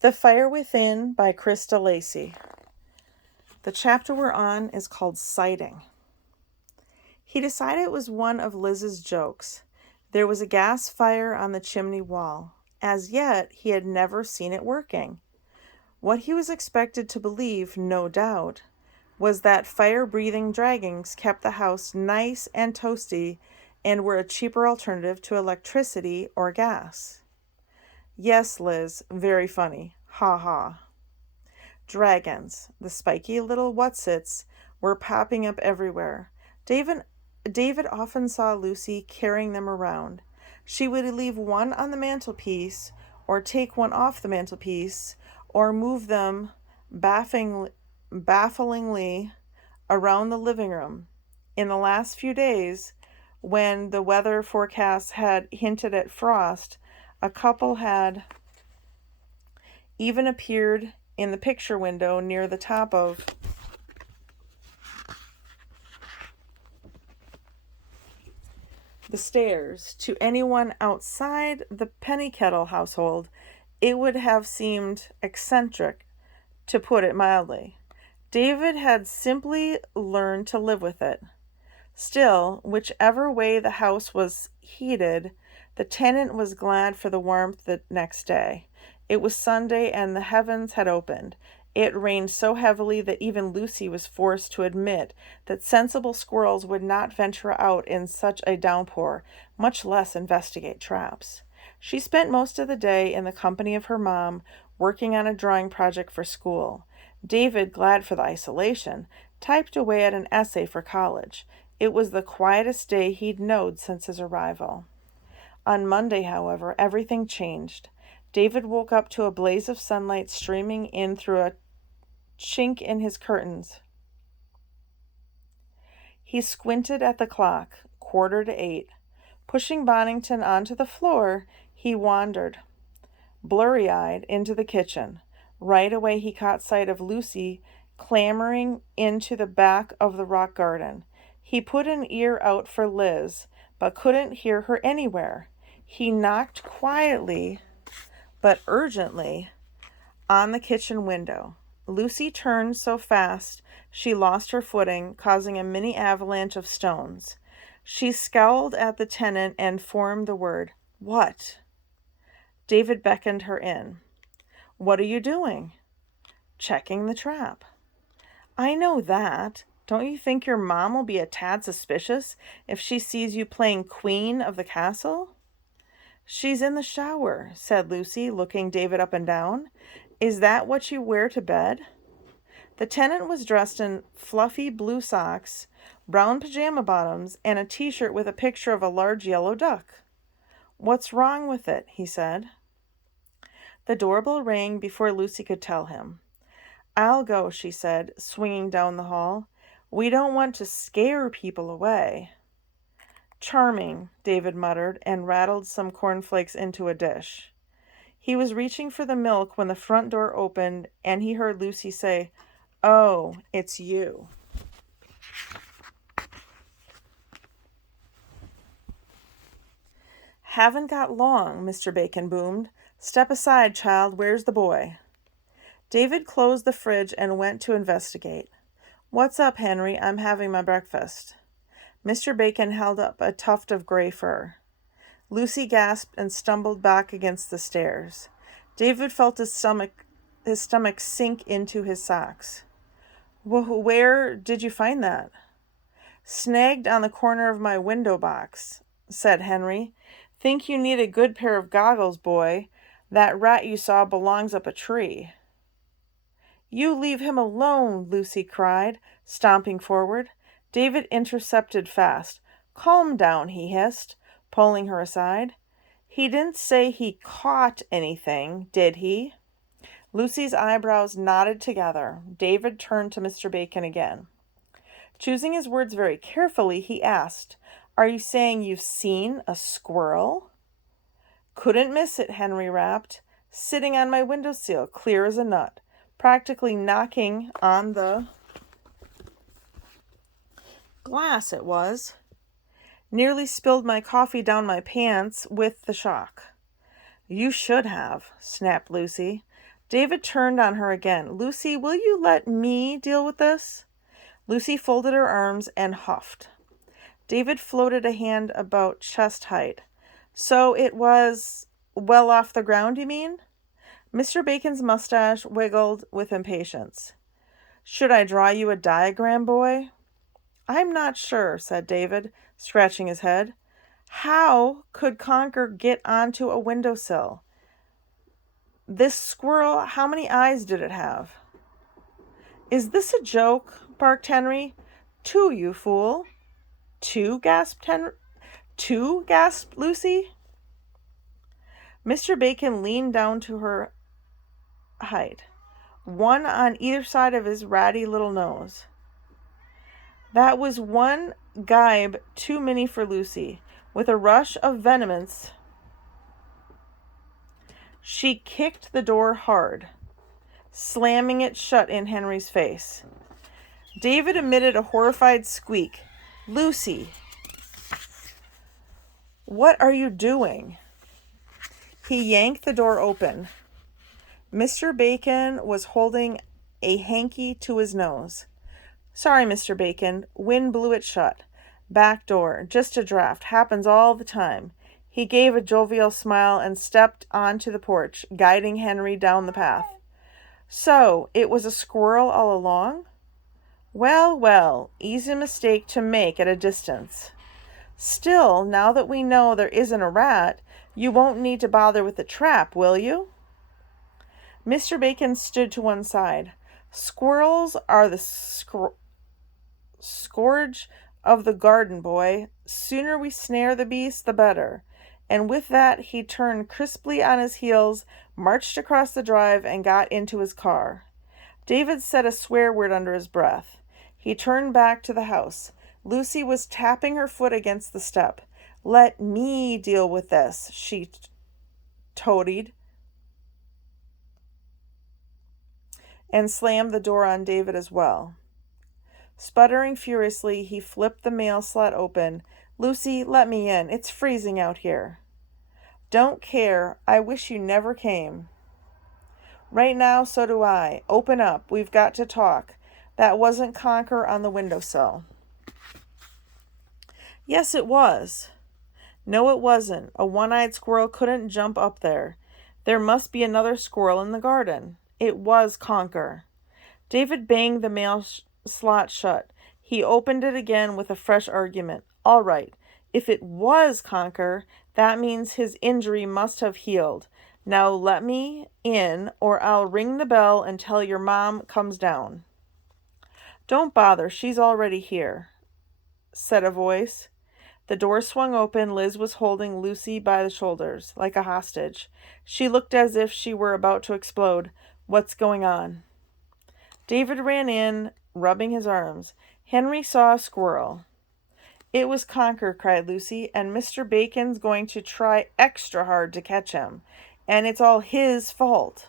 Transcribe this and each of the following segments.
The Fire Within by Krista Lacey. The chapter we're on is called Sighting. He decided it was one of Liz's jokes. There was a gas fire on the chimney wall. As yet, he had never seen it working. What he was expected to believe, no doubt, was that fire-breathing dragons kept the house nice and toasty and were a cheaper alternative to electricity or gas. Yes, Liz, very funny. Ha ha. Dragons, the spiky little whatsits, were popping up everywhere. David often saw Lucy carrying them around. She would leave one on the mantelpiece, or take one off the mantelpiece, or move them bafflingly around the living room. In the last few days, when the weather forecast had hinted at frost, a couple had even appeared in the picture window near the top of the stairs. To anyone outside the Pennycettle household, it would have seemed eccentric, to put it mildly. David had simply learned to live with it. Still, whichever way the house was heated, the tenant was glad for the warmth the next day. It was Sunday and the heavens had opened. It rained so heavily that even Lucy was forced to admit that sensible squirrels would not venture out in such a downpour, much less investigate traps. She spent most of the day in the company of her mom, working on a drawing project for school. David, glad for the isolation, typed away at an essay for college. It was the quietest day he'd known since his arrival. On Monday, however, everything changed. David woke up to a blaze of sunlight streaming in through a chink in his curtains. He squinted at the clock, 7:45. Pushing Bonington onto the floor, he wandered, blurry-eyed, into the kitchen. Right away he caught sight of Lucy clambering into the back of the rock garden. He put an ear out for Liz, but couldn't hear her anywhere. He knocked quietly, but urgently, on the kitchen window. Lucy turned so fast she lost her footing, causing a mini avalanche of stones. She scowled at the tenant and formed the word, "What?" David beckoned her in. "What are you doing?" "Checking the trap." "I know that. Don't you think your mom will be a tad suspicious if she sees you playing queen of the castle?" "She's in the shower," said Lucy, looking David up and down. "Is that what you wear to bed?" The tenant was dressed in fluffy blue socks, brown pajama bottoms, and a t-shirt with a picture of a large yellow duck. "What's wrong with it?" he said. The doorbell rang before Lucy could tell him. "I'll go," she said, swinging down the hall. "We don't want to scare people away." "Charming," David muttered, and rattled some cornflakes into a dish. He was reaching for the milk when the front door opened, and he heard Lucy say, "Oh, it's you." "Haven't got long," Mr. Bacon boomed. "Step aside, child. Where's the boy?" David closed the fridge and went to investigate. "What's up, Henry? I'm having my breakfast." Mr. Bacon held up a tuft of gray fur. Lucy gasped and stumbled back against the stairs. David felt his stomach sink into his socks. "Where did you find that?" "Snagged on the corner of my window box," said Henry. "Think you need a good pair of goggles, boy. That rat you saw belongs up a tree." "You leave him alone," Lucy cried, stomping forward. David intercepted fast. "Calm down," he hissed, pulling her aside. "He didn't say he caught anything, did he?" Lucy's eyebrows knotted together. David turned to Mr. Bacon again. Choosing his words very carefully, he asked, "Are you saying you've seen a squirrel?" "Couldn't miss it," Henry rapped. "Sitting on my windowsill, clear as a nut. Practically knocking on the glass, it was. Nearly spilled my coffee down my pants with the shock." "You should have," snapped Lucy. David turned on her again. Lucy, will you let me deal with this? Lucy folded her arms and huffed. David floated a hand about chest height. So it was well off the ground, you mean? Mr. Bacon's mustache wiggled with impatience. Should I draw you a diagram, boy? I'm not sure, said David, scratching his head. How could Conker get onto a windowsill? This squirrel, how many eyes did it have? Is this a joke? Barked Henry. Two, you fool. Two, gasped Henry. Two, gasped Lucy. Mr. Bacon leaned down to her height, one on either side of his ratty little nose. That was one gibe too many for Lucy. With a rush of vehemence, she kicked the door hard, slamming it shut in Henry's face. David emitted a horrified squeak. Lucy, what are you doing? He yanked the door open. Mr. Bacon was holding a hanky to his nose. Sorry, Mr. Bacon. Wind blew it shut. Back door. Just a draft. Happens all the time. He gave a jovial smile and stepped onto the porch, guiding Henry down the path. So, it was a squirrel all along? Well, well, easy mistake to make at a distance. Still, now that we know there isn't a rat, you won't need to bother with the trap, will you? Mr. Bacon stood to one side. Squirrels are the scourge of the garden, boy. Sooner we snare the beast, the better. And with that, he turned crisply on his heels, marched across the drive, and got into his car. David said a swear word under his breath. He turned back to the house. Lucy was tapping her foot against the step. Let me deal with this, she toadied, and slammed the door on David as well. Sputtering furiously, he flipped the mail slot open. Lucy, let me in. It's freezing out here. Don't care. I wish you never came. Right now, so do I. Open up. We've got to talk. That wasn't Conker on the windowsill. Yes, it was. No, it wasn't. A one-eyed squirrel couldn't jump up there. There must be another squirrel in the garden. It was Conker. David banged the mail slot shut. He opened it again with a fresh argument. All right, if it was Conker, that means his injury must have healed. Now let me in, or I'll ring the bell until your mom comes down. Don't bother, she's already here, said a voice. The door swung open. Liz was holding Lucy by the shoulders, like a hostage. She looked as if she were about to explode. What's going on? David ran in, rubbing his arms. Henry saw a squirrel. It was Conker, cried Lucy, and Mr. Bacon's going to try extra hard to catch him. And it's all his fault.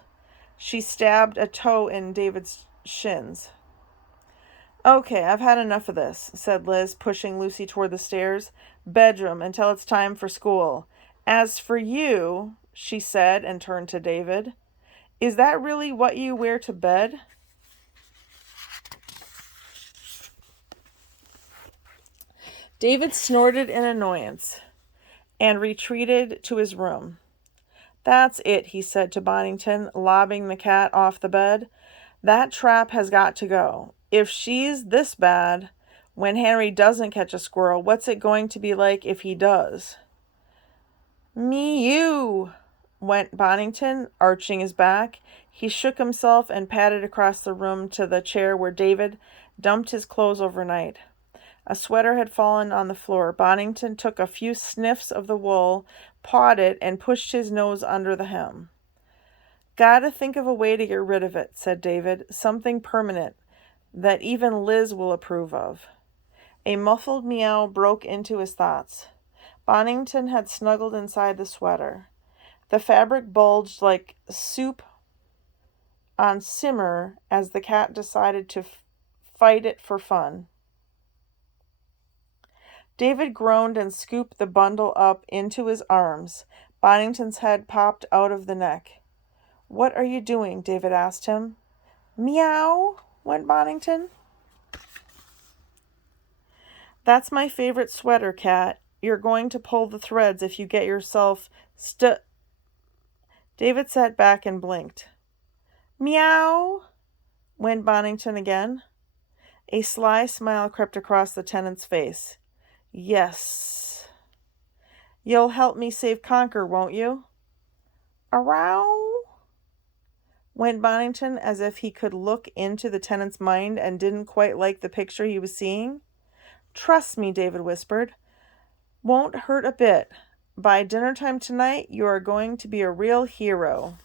She stabbed a toe in David's shins. Okay, I've had enough of this, said Liz, pushing Lucy toward the stairs. Bedroom until it's time for school. As for you, she said, and turned to David, is that really what you wear to bed? David snorted in annoyance and retreated to his room. That's it, he said to Bonington, lobbing the cat off the bed. That trap has got to go. If she's this bad, when Henry doesn't catch a squirrel, what's it going to be like if he does? Me, you, went Bonington, arching his back. He shook himself and padded across the room to the chair where David dumped his clothes overnight. A sweater had fallen on the floor. Bonington took a few sniffs of the wool, pawed it, and pushed his nose under the hem. Gotta think of a way to get rid of it, said David. Something permanent that even Liz will approve of. A muffled meow broke into his thoughts. Bonington had snuggled inside the sweater. The fabric bulged like soup on simmer as the cat decided to fight it for fun. David groaned and scooped the bundle up into his arms. Bonington's head popped out of the neck. "What are you doing?" David asked him. "Meow," went Bonington. "That's my favorite sweater, Cat. You're going to pull the threads if you get yourself David sat back and blinked. "Meow," went Bonington again. A sly smile crept across the tenant's face. "Yes. You'll help me save Conker, won't you?" "Arow," went Bonington, as if he could look into the tenant's mind and didn't quite like the picture he was seeing. "Trust me," David whispered. "Won't hurt a bit. By dinner time tonight, you are going to be a real hero."